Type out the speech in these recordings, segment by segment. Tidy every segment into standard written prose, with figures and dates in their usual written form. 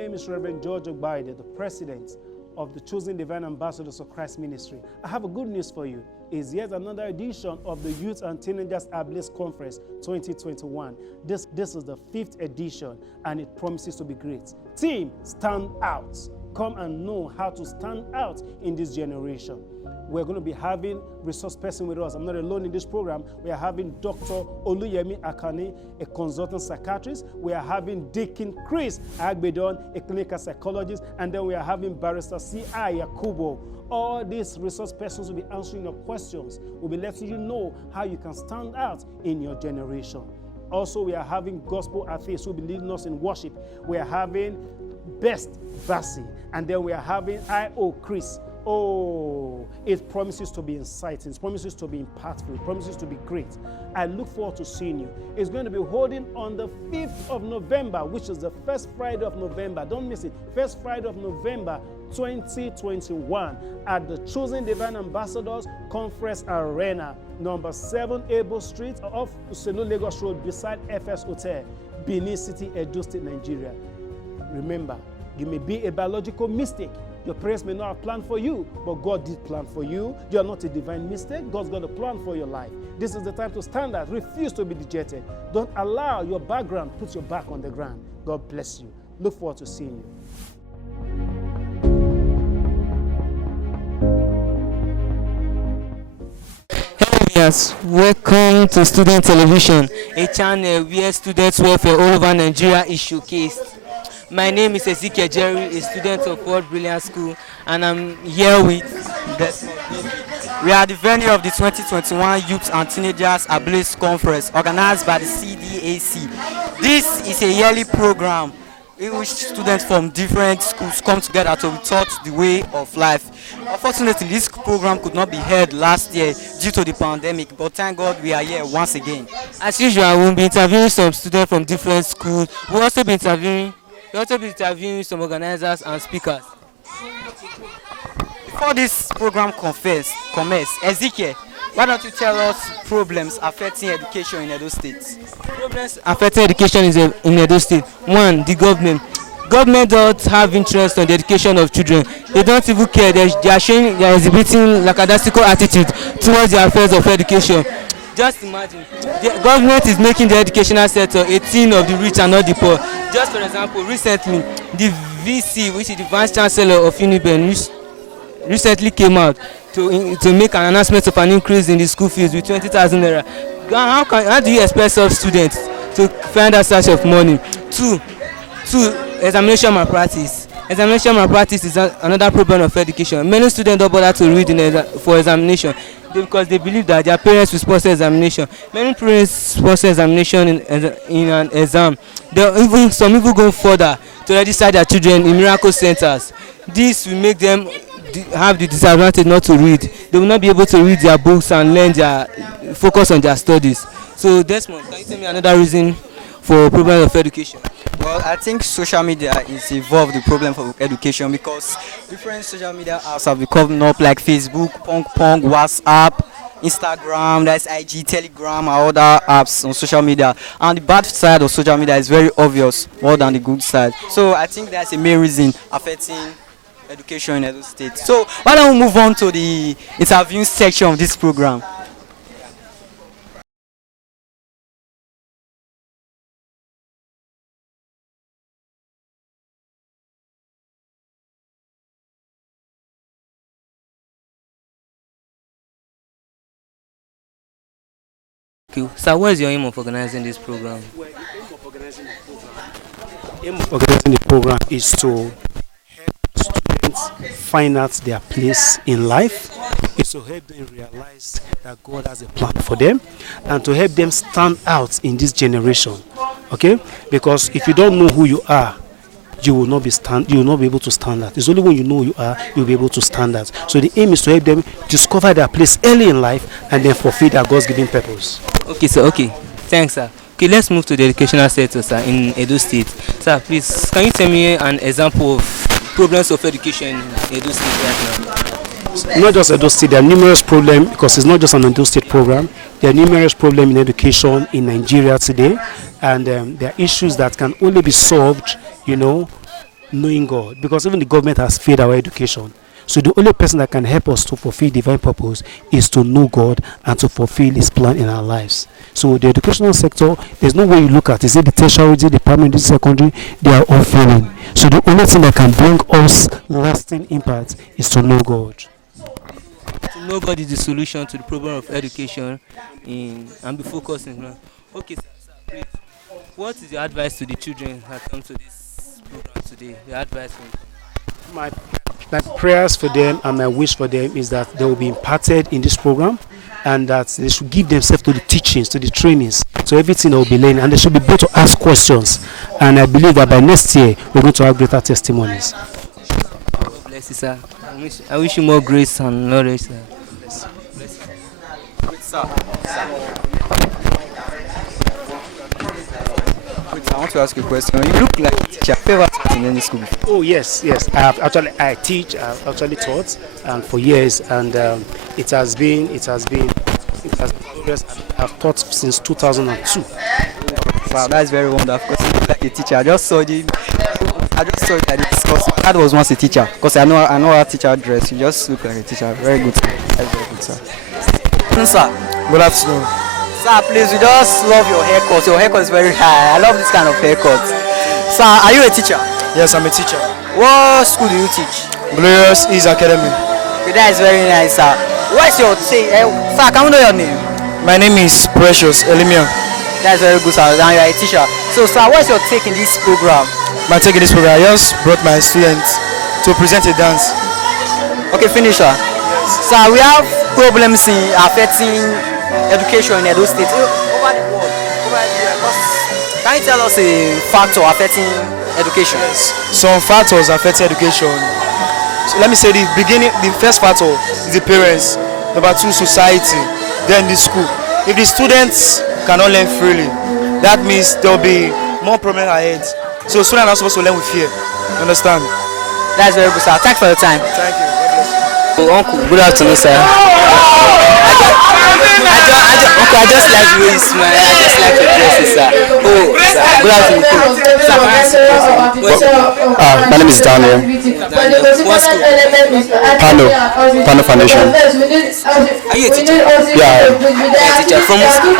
name is Reverend George Ogbaide, the president of the Chosen Divine Ambassadors of Christ Ministry. I have a good news for you. It's yet another edition of the Youth and Teenagers Ablaze Conference 2021. This is the 5th edition, and it promises to be great. Team, stand out. Come and know how to stand out in this generation. We're going to be having resource person with us. I'm not alone in this program. We are having Dr. Oluyemi Akane, a consultant psychiatrist. We are having Deacon Chris Agbedon, a clinical psychologist. And then we are having Barrister C.I. Yakubo. All these resource persons will be answering your questions. We'll be letting you know how you can stand out in your generation. Also, we are having gospel artists who will be leading us in worship. We are having Best Vasi. And then we are having I.O. Chris. Oh, it promises to be inciting, it promises to be impactful, it promises to be great. I look forward to seeing you. It's going to be holding on the 5th of November, which is the first Friday of November. Don't miss it. First Friday of November 2021 at the Chosen Divine Ambassadors Conference Arena, number 7 Able Street off Uselu, Lagos Road, beside Efex Hotel, Benin City, Edo State, Nigeria. Remember, you may be a biological mistake. Your parents may not have planned for you, but God did plan for you. You are not a divine mistake. God's got a plan for your life. This is the time to stand out. Refuse to be dejected. Don't allow your background put your back on the ground. God bless you. Look forward to seeing you. Yes, welcome to Student Television, a channel where students' welfare all over Nigeria is showcased. My name is Ezekiel Jerry, a student of World Brilliant School, and I'm here with Desmond. We are the venue of the 2021 Youth and Teenagers Ablaze Conference organized by the CDAC. This is a yearly program in which students from different schools come together to be taught the way of life. Unfortunately, this program could not be held last year due to the pandemic, but thank God we are here once again. As usual, we'll be interviewing some students from different schools. We'll also be interviewing some organizers and speakers. Before this program commences, Ezekiel, why don't you tell us problems affecting education in Edo State? Problems affecting education in Edo State. 1, the government. Government don't have interest on the education of children. They don't even care. They are exhibiting lackadaisical attitude towards the affairs of education. Just imagine, the government is making the educational sector a thing of the rich and not the poor. Just for example, recently, the VC, which is the Vice Chancellor of Uniben, recently came out to make an announcement of an increase in the school fees with 20,000 naira. How do you expect such students to find that source of money? 2, examination malpractice. Examination malpractice is another problem of education. Many students don't bother to read for examination because they believe that their parents will sponsor examination. Many parents sponsor examination in an exam. Some even go further to register their children in miracle centers. This will make them have the disadvantage not to read. They will not be able to read their books and focus on their studies. So Desmond, can you tell me another reason for problems of education? Well, I think social media is involved the problem for education because different social media apps have become up like Facebook, Pong, WhatsApp, Instagram, that's IG, Telegram, and other apps on social media. And the bad side of social media is very obvious more than the good side. So I think that's a main reason affecting education in Edo State. So why don't we move on to the interview section of this program? Okay. So what is your aim of organizing this program? Well, the aim of organizing the program is to help students find out their place in life. It's to help them realize that God has a plan for them and to help them stand out in this generation. Okay? Because if you don't know who you are, you will not be able to stand out. It's only when you know who you are, you'll be able to stand out. So the aim is to help them discover their place early in life and then fulfill their God's-given purpose. Okay, sir. Okay. Thanks, sir. Okay, let's move to the educational sector, sir, in Edo State. Sir, please, can you tell me an example of problems of education in Edo State right now? Not just Edo State, there are numerous problems because it's not just an Edo State program. There are numerous problems in education in Nigeria today, and there are issues that can only be solved, knowing God, because even the government has failed our education. So the only person that can help us to fulfill divine purpose is to know God and to fulfill His plan in our lives. So the educational sector, there's no way you look at. Is it the tertiary, is it the primary, is it the secondary? They are all failing. So the only thing that can bring us lasting impact is to know God. To know God is the solution to the problem of education and be focused in. Okay, sir, please. What is your advice to the children that come to this program today? Your advice for them? My prayers for them and my wish for them is that they will be imparted in this program, and that they should give themselves to the teachings, to the trainings, to everything they will be learning, and they should be able to ask questions. And I believe that by next year we're going to have greater testimonies. God bless you, sir. I wish you more grace and knowledge, sir. Bless you. Sir. I want to ask you a question. You look like a teacher. Have you ever taught in any school before? Oh yes. I've actually taught for years, and it has been progress. I've taught since 2002. Wow, that's very wonderful. Because you look like a teacher. I just saw that because Dad was once a teacher. Because I know how teacher dress. You just look like a teacher. Very good. That's very good, sir. Sir. Good afternoon. Sir, please, we just love your haircut. Your haircut is very high. I love this kind of haircut. Sir, are you a teacher? Yes, I'm a teacher. What school do you teach? Glorious East Academy. Okay, that is very nice, sir. What's your take? Sir, can we know your name? My name is Precious Elimia. That's very good, sir. Now you are a teacher. So, sir, what's your take in this program? My take in this program, I just brought my students to present a dance. Okay, finish, sir. Yes. Sir, we have problems in affecting education in Edo State over the world. Can you tell us a factor affecting education? Yes. Some factors affect education. So let me say the first factor is the parents. Number two, society. Then the school. If the students cannot learn freely, that means there will be more problems ahead. So students are not supposed to learn with fear. You understand? That's very good, sir. Thanks for your time. Thank you. God bless you. Uncle, good afternoon, sir. I just like the way you smile. I just like your dresses, sir. Oh, sir. Good afternoon. Sir, can I ask you a question? My name is Daniel. What school? Pano Foundation. Are you a teacher? Yeah. A teacher from what school?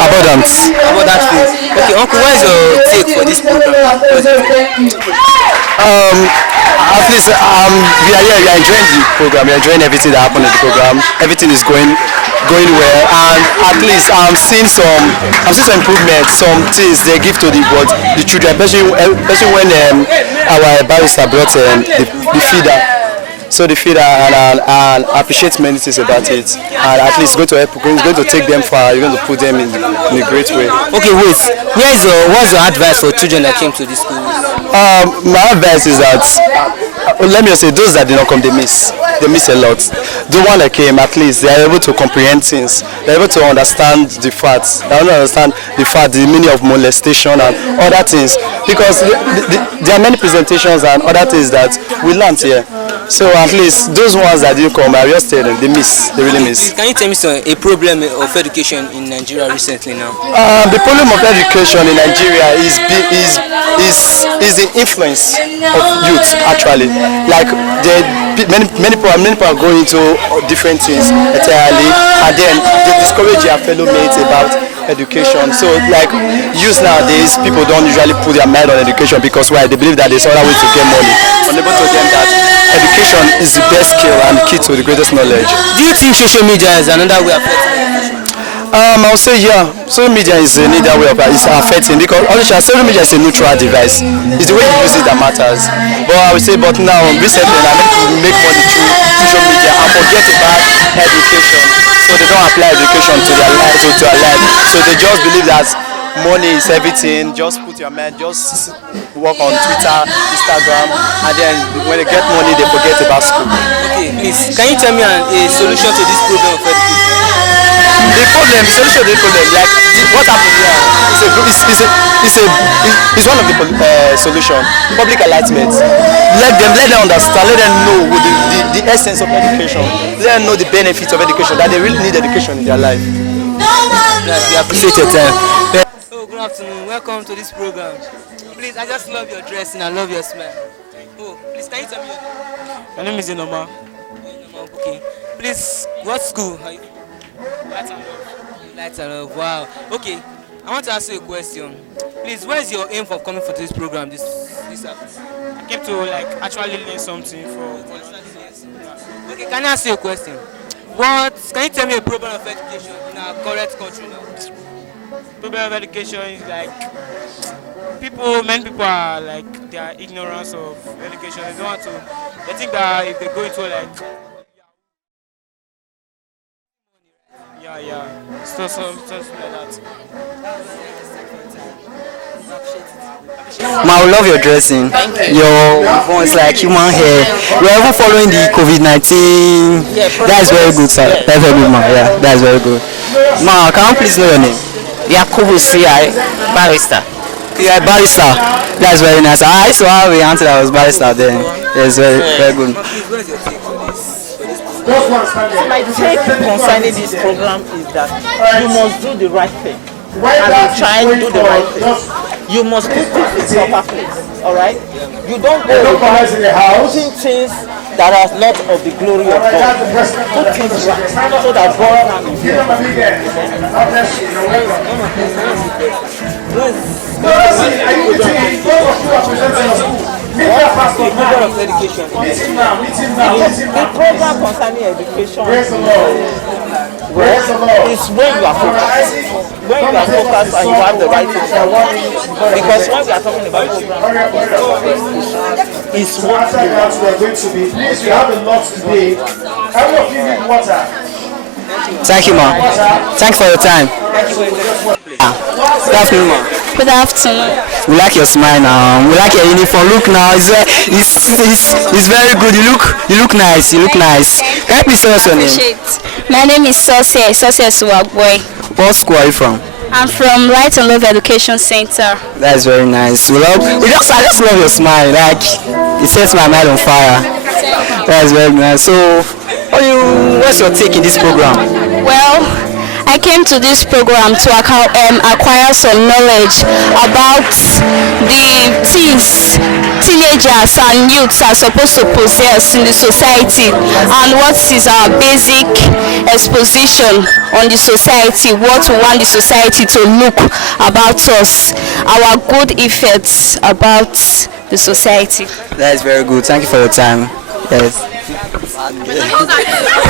Abundance. Abundance school. Okay, uncle, what is your take for this program? At least we are here. We are enjoying the program. We are enjoying everything that happened in the program. Everything is going well, and at least I'm seeing some improvements. Some things they give to the children, especially when our barrister brought the feeder. So the feeder, and I appreciate many things about it, and at least it's going to take them far. You're going to put them in a great way. Okay, wait. What's your advice for children that came to this school? My advice is that let me just say, those that did not come, they miss a lot. The one that came, at least they are able to comprehend things. They are able to understand the facts. They understand the meaning of molestation and other things, because there are many presentations and other things that we learned here. So at least those ones that didn't come, I just tell them, they really miss. Can you tell me a problem of education in Nigeria recently now? The problem of education in Nigeria is the influence of youth, actually. Like many people are going into different things entirely, and then they discourage their fellow mates about education. So like youth nowadays, people don't usually put their mind on education because why? They believe that there's other ways to get money. Unable to them that education is the best skill and the key to the greatest knowledge. Do you think social media is another way of affecting education? I would say yeah, social media is another way of affecting, because honestly social media is a neutral device. It's the way you use it that matters. But I would say, but now recently I make money through social media and forget about education. So they don't apply education to their life. So they just believe that money is everything. Just put your mind, just work on Twitter, Instagram, and then when they get money, they forget about school. Okay, please, can you tell me a solution to this problem of education? The solution to the problem, like what happened here, is one of the solution. Public enlightenment. Let them understand. Let them know the essence of education. Let them know the benefits of education. That they really need education in their life. We appreciate your time. So good afternoon. Welcome to this program. Please, I just love your dressing. I love your smile. Oh, please, can you tell me your name? My name is Inoma. Okay. Please, what school are you? Light and Love. Light and Love. Wow. Okay. I want to ask you a question. Please, where is your aim for coming for this program? This service? I came to like actually learn something for. Okay, can I ask you a question? What can you tell me a problem of education in our current country now? Problem of education is like many people are like they are ignorance of education. They don't want to. They think that if they go into like something like that. Ma, I love your dressing. Your voice like human hair. We're even following the COVID-19. That's very good, sir. That's very good, ma. Yeah, that's very good. Ma, can I please know your name? Yakubu C.I. Barrister. Yeah, barrister. That's very nice. I used to have a auntie that was barrister then. It's very good. My take concerning this program is that you must do the right thing. And you try to do the right thing. You must put things in proper place. Alright? You don't go putting things that are not of the glory of God. Put things right so that God can be Program of education. the program concerning education is when you are focused. When you are focused and you have the right thing. Because when we are talking about program, it's what you are going to be. Please, you have a lot today. Every of you need water. Thank you, ma. Thanks for your time. Good afternoon, ma. Good afternoon. We like your smile now. We like your uniform. Look now, it's very good. You look nice. You look nice. Can you please tell us your name? My name is Sosia Suwagboy. What school are you from? I'm from Light and Love Education Center. That's very nice. I just love your smile. Like it sets my mind on fire. That's very nice. So, what's your take in this program? Well, I came to this program to acquire some knowledge about the things teenagers and youths are supposed to possess in the society and what is our basic exposition on the society, what we want the society to look about us, our good effects about the society. That is very good. Thank you for your time. Yes.